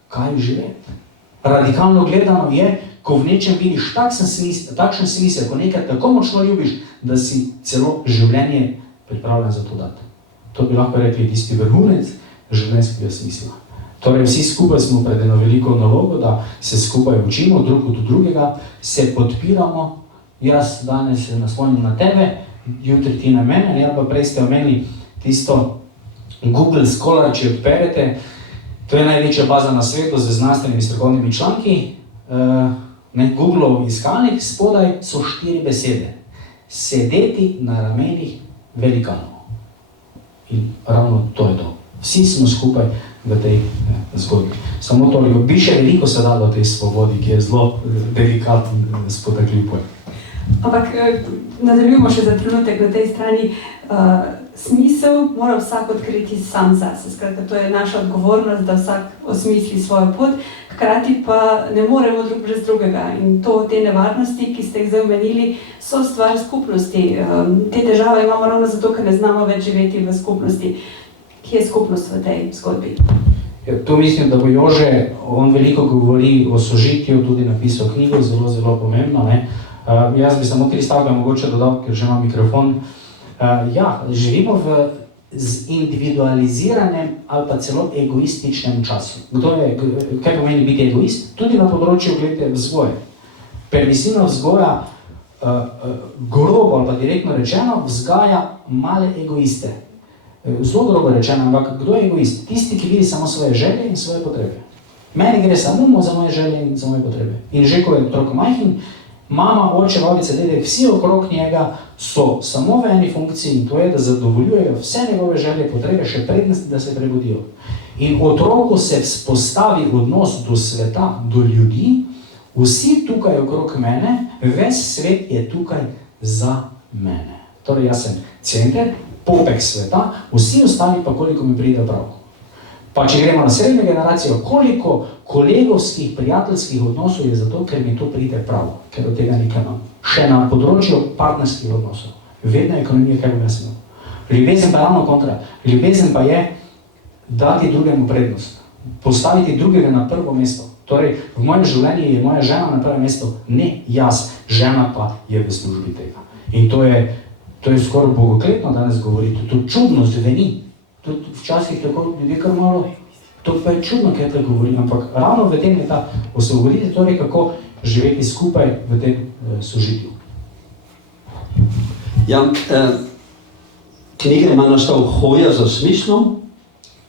kaj živeti. Radikalno gledano je, ko v nečem vidiš takšen smisel, ko nekaj tako močno ljubiš, da si celo življenje pripravljen za to dati. To bi lahko rekli tisti vrhunec življenjskega smisla. Torej, vsi skupaj smo pred eno veliko nalogo, da se skupaj učimo, drug od drugega, se podpiramo. Jaz danes se naslonjam na tebe, jutri ti na mene, ali pa prej ste omenili tisto Google Scholar, če odperete. To je največja baza na svetu z znanstvenimi strokovnimi članki. Googleov iskalnik, spodaj so 4 besede. Sedeti na ramenih velikanov. In ravno to je to. Vsi smo skupaj v tej zgodbi. Samo toliko. Bi še veliko se dalo tej svobodi, ki je zelo delikatno spodagljivoj. Ampak nadaljujemo še za trenutek na tej strani. Smisel mora vsak odkriti sam zase. Skratka, to je naša odgovornost, da vsak osmisli svojo pot, hkrati pa ne moremo drug brez drugega. In te nevarnosti, ki ste jih zdaj omenili, so stvar skupnosti. Te težave imamo ravno zato, ker ne znamo več živeti v skupnosti. Kje je skupnost v tej zgodbi? To mislim, da bo Jože, on veliko govori o sožitju, tudi napisal knjigo, zelo, zelo pomembno. Ne? Jaz bi samo 3 stavke mogoče dodal, ker že imam mikrofon. Ja, živimo v individualiziranem ali pa celo egoističnem času. Kaj pomeni biti egoist? Tudi na področju, gledajte, vzgoje. Permisivna vzgoja, grobo ali pa direktno rečeno, vzgaja male egoiste. Zelo grobo rečeno, ampak kdo je egoist? Tisti, ki vidi samo svoje želje in svoje potrebe. Meni gre samo za moje želje in za moje potrebe. In že ko je otrok majhen, mama, oče, babica, dedek, vsi okrog njega so samo v eni funkciji in to je, da zadovoljujejo vse njegove želje, potrebe, še prednosti, da se prebudijo. In otroku se vzpostavi odnos do sveta, do ljudi, vsi tukaj okrog mene, ves svet je tukaj za mene. Torej, jaz sem center, popek sveta, vsi ostali pa koliko mi pride prav. Pa če gremo na srednjo generacijo, koliko kolegovskih, prijateljskih odnosov je zato, ker mi to pride prav, ker od tega nekaj imam. Še na področju partnerskih odnosov. Vedno je ekonomija, kaj bom jaz imel. Ljubezen pa ravno kontra. Ljubezen pa je dati drugemu prednost. Postaviti drugega na prvo mesto. Torej, v mojem življenju je moja žena na prvem mestu, ne jaz, žena pa je v službi tega. In to je skoraj bogokletno danes govoriti, to čudno zveni. Tudi včasih tako ljudje kar malo, to pa je čudno, kaj te govorim, ampak ravno v tem je ta osvoboditi, torej kako živeti skupaj v tem sožitju. Ja, knjiga ima naslov Hoja za smislom.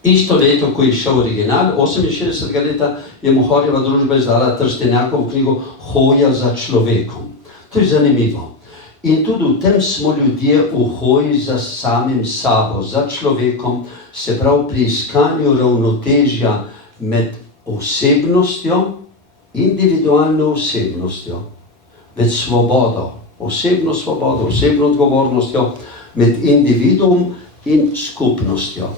Isto leto, ko je šel original, 68. leta, je Mohorjeva družba izdala Trstenjakovo knjigo Hoja za človekom. To je zanimivo. In tudi v tem smo ljudje v hoji za samim sabo, za človekom, se pravi pri iskanju ravnotežja med osebnostjo, individualno osebnostjo, med svobodo, osebno odgovornostjo, med individuum in skupnostjo.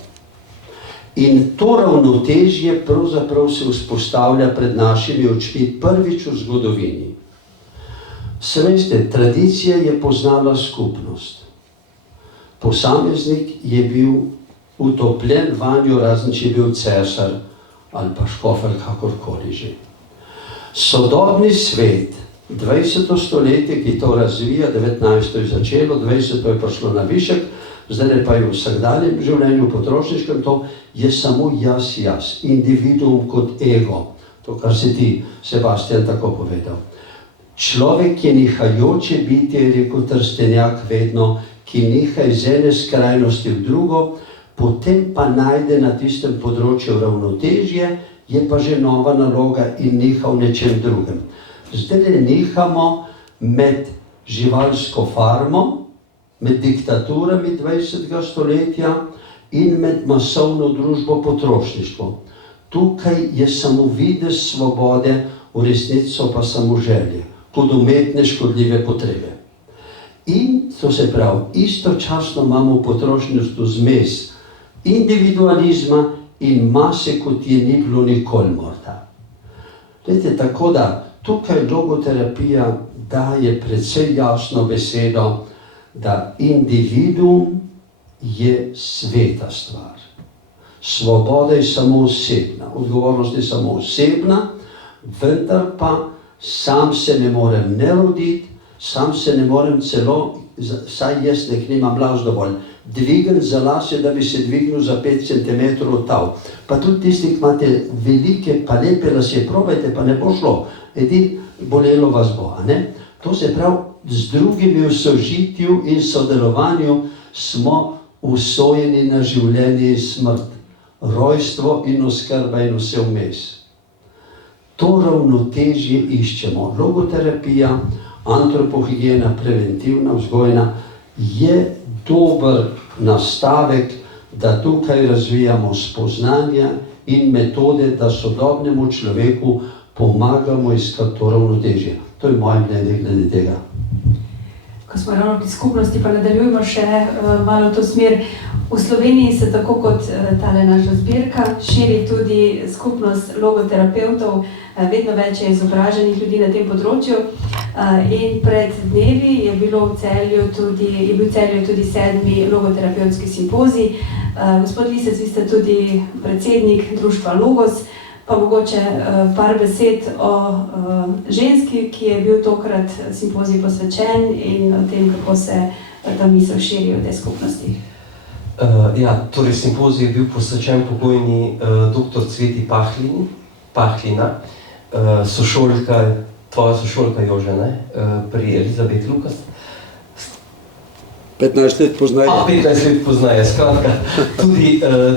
In to ravnotežje pravzaprav se vzpostavlja pred našimi očmi prvič v zgodovini. Veste, tradicija je poznala skupnost. Posameznik je bil utopljen vanjo, razen če je bil cesar ali pa škof ali kakorkoli že. Sodobni svet, 20. stoletje, ki to razvija, 19. je začelo, 20. je prišlo na višek, zdaj pa je v vsakdanjem življenju, potrošniškem, to je samo jaz, individuum kot ego. To, kar si ti, Sebastian, tako povedal. Človek je nihajoče bitje, je rekel Trstenjak vedno, ki niha iz ene skrajnosti v drugo, potem pa najde na tistem področju ravnotežje, je pa že nova naloga in niha v nečem drugem. Zdaj nihamo med živalsko farmo, med diktaturami 20. stoletja in med masovno družbo potrošništvo. Tukaj je samo videz svobode, v resnici so pa samo želje, kot umetne škodljive potrebe. In to se pravi, istočasno imamo v potrošništvu zmes individualizma in mase, kot je ni bilo nikoli morda. Glejte, tako da tukaj logoterapija daje precej jasno besedo, da individuum je sveta stvar. Svoboda je samo osebna, odgovornost je samo osebna, vendar pa sam se ne morem ne roditi, sam se ne morem celo, saj jaz nimam las dovolj, dvigniti za lase, da bi se dvignil za 5 cm tal. Pa tudi tisti, ki imate velike pa lepe lasje, probajte, pa ne bo šlo, edin bolelo vas bo, a ne? To se pravi, z drugimi v sožitju in sodelovanju smo usojeni na življenje in smrt, rojstvo in oskrba in vse vmes. To ravnotežje iščemo. Logoterapija, antropohigiena, preventivna, vzgojna, je dober nastavek, da tukaj razvijamo spoznanja in metode, da sodobnemu človeku pomagamo iskati to ravnotežje. To je moje mnenje glede tega. ko smo ravno pri skupnosti, pa nadaljujemo še malo to smer. V Sloveniji se tako kot tale naša zbirka širi tudi skupnost logoterapevtov, vedno več je izobraženih ljudi na tem področju in pred dnevi je bil v Celju tudi 7. logoterapevtski simpozij. Gospod Lisec, vi ste tudi predsednik društva Logos, pa mogoče par besed o ženski, ki je bil tokrat simpozij posvečen in o tem, kako se ta misel širi v tej skupnosti. Torej simpozij je bil posvečen pokojni dr. Cveti Pahlina, sošolka, tvoja sošolka Jože, pri Elizabeth Lucas. 15 let poznaje. 15 let poznaje, skratka.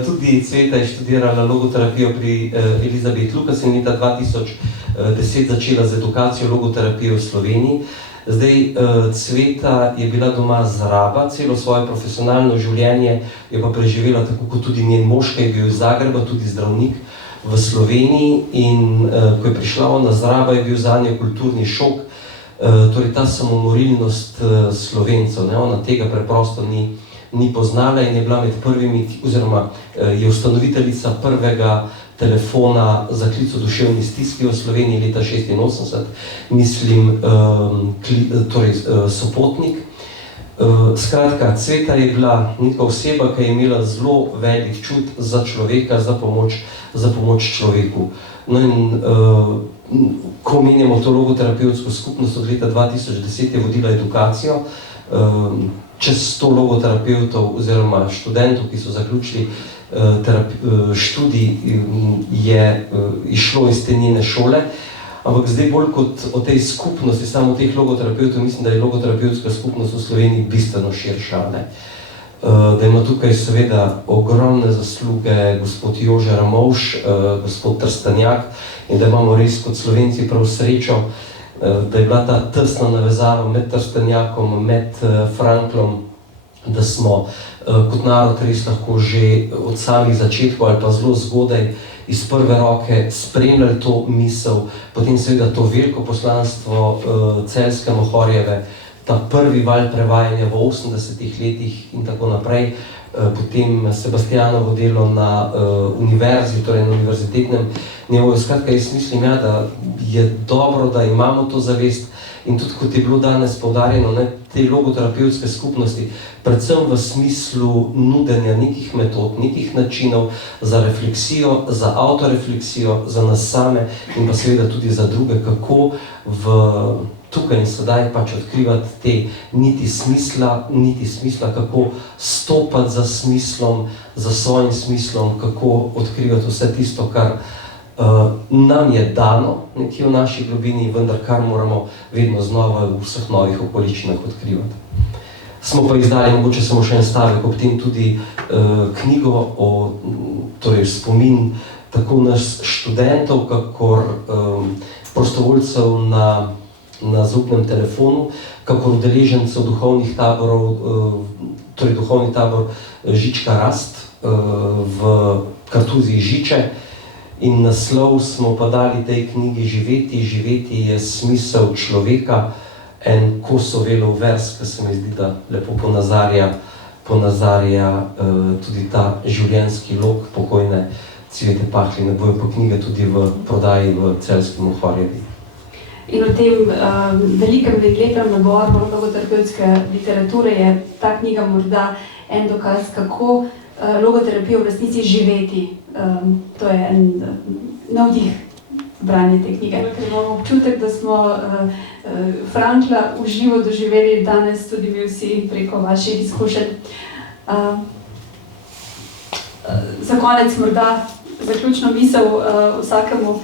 Tudi Cveta je študirala logoterapijo pri Elizabeth Lucas in leta 2010 začela z edukacijo logoterapije v Sloveniji. Zdaj, Cveta je bila doma z Raba, celo svoje profesionalno življenje je pa preživela tako kot tudi njen mož, ki je bil iz Zagreba, tudi zdravnik v Sloveniji in ko je prišla ona z Raba, je bil zanjo kulturni šok, torej ta samomorilnost Slovencev, ona tega preprosto ni poznala in je bila med prvimi, oziroma je ustanoviteljica prvega telefona za klic o duševni stiski v Sloveniji leta 86, mislim, torej sopotnik. Skratka, Cveta je bila neka oseba, ki je imela zelo velik čut za človeka, za pomoč človeku. No in ko menjamo to logoterapevtsko skupnost od leta 2010 je vodila edukacijo, čez 100 logoterapevtov oziroma študentov, ki so zaključili študij, je išlo iz te njene šole, ampak zdaj bolj kot o tej skupnosti, samo teh logoterapevtov, mislim, da je logoterapevtska skupnost v Sloveniji bistveno širša. Da ima tukaj seveda ogromne zasluge gospod Jože Ramovš, gospod Trstenjak in da imamo res kot Slovenci prav srečo, da je bila ta tesna navezava med Trstenjakom, med Franklom, da smo kot narod res lahko že od samih začetkov ali pa zelo zgodaj iz prve roke spremljali to misel, potem seveda to veliko poslanstvo Celjske Mohorjeve, ta prvi val prevajanja v 80-ih letih in tako naprej, potem Sebastijanovo delo na univerzi, torej na univerzitetnem nivoju. Skratka, jaz mislim, da je dobro, da imamo to zavest in tudi, kot je bilo danes poudarjeno, te logoterapevtske skupnosti, predvsem v smislu nudenja nekih metod, nekih načinov za refleksijo, za autorefleksijo, za nas same in pa seveda tudi za druge, kako tukaj in sedaj pač odkrivati te niti smisla, kako stopati za smislom, za svojim smislom, kako odkrivati vse tisto, kar nam je dano nekje v naši globini, vendar kar moramo vedno znova v vseh novih okoliščinah odkrivati. Smo pa izdali, mogoče samo še en stavek, ob tem tudi knjigo torej spomin tako nas študentov, kakor prostovoljcev na zaupnem telefonu, kakor udeležencev duhovnih taborov, torej duhovni tabor Žička Rast v Kartuziji Žiče. In naslov smo pa dali tej knjigi Živeti. Živeti je smisel človeka, en Kosovelov vers, ki se mi zdi, da lepo ponazarja tudi ta življenjski lok pokojne Cvete Pahline. Bojo pa knjige tudi v prodaji v Celjski Mohorjevi. In v tem velikem lepem naboru logoterapevtske literature je ta knjiga morda en dokaz, kako logoterapijo v resnici živeti. To je en navdih branje te knjige. Ker imamo občutek, da smo Frankla v živo doživeli danes tudi mi vsi preko vaših izkušenj. Za konec morda zaključno misel vsakemu.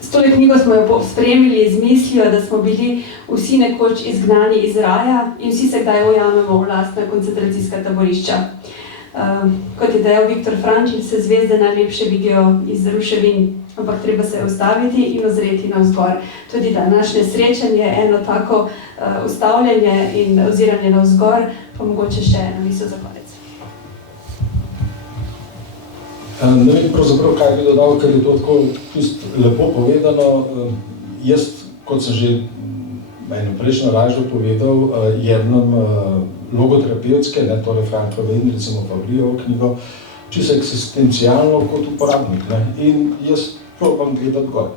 S tole knjigo smo jo spremili z mislijo, da smo bili vsi nekoč izgnani iz raja in vsi se kdaj ujamemo v lastna koncentracijska taborišča. Kot je dejal Viktor Frankl, se zvezde najlepše vidijo iz ruševin, ampak treba se ustaviti in ozreti navzgor. Tudi današnje srečanje, eno tako ustavljanje in oziranje navzgor, pa mogoče še eno misel za konec. Ne vem pravzaprav, kaj bi dodal, ker je to tako lepo povedano. Jaz, kot sem že eno prejšnjo ražo povedal jednom logoterapevtske, ne, torej Frank Raven, recimo Fabrijevo knjigo, čisto eksistencialno kot uporabnik, ne, in jaz probam gledati gor.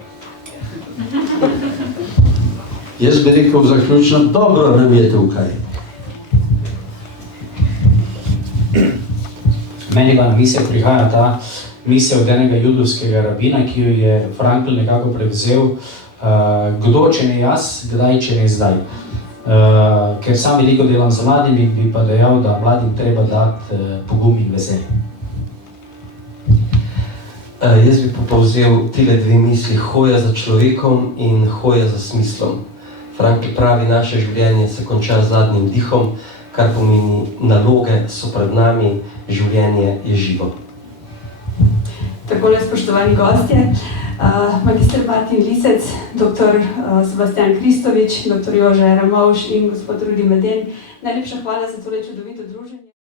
Jaz bi rekel zaključno, dobro nam je tukaj. Meni pa na misel prihaja ta misel od enega judovskega rabina, ki jo je Frankl nekako prevzel, kdo, če ne jaz, kdaj, če ne zdaj. Ker sam veliko delam z mladimi, bi pa dejal, da mladim treba dati pogum in veselje. Jaz bi povzel tile dve misli, hoja za človekom in hoja za smislom. Frankl pravi, naše življenje se konča z zadnjim dihom, kar pomeni, naloge so pred nami, življenje je živo. Takole, spoštovani gostje, magister Martin Lisec, dr. Sebastian Kristovič, dr. Jože Ramovš in gospod Rudi Meden, najlepša hvala za tole čudovito druženje.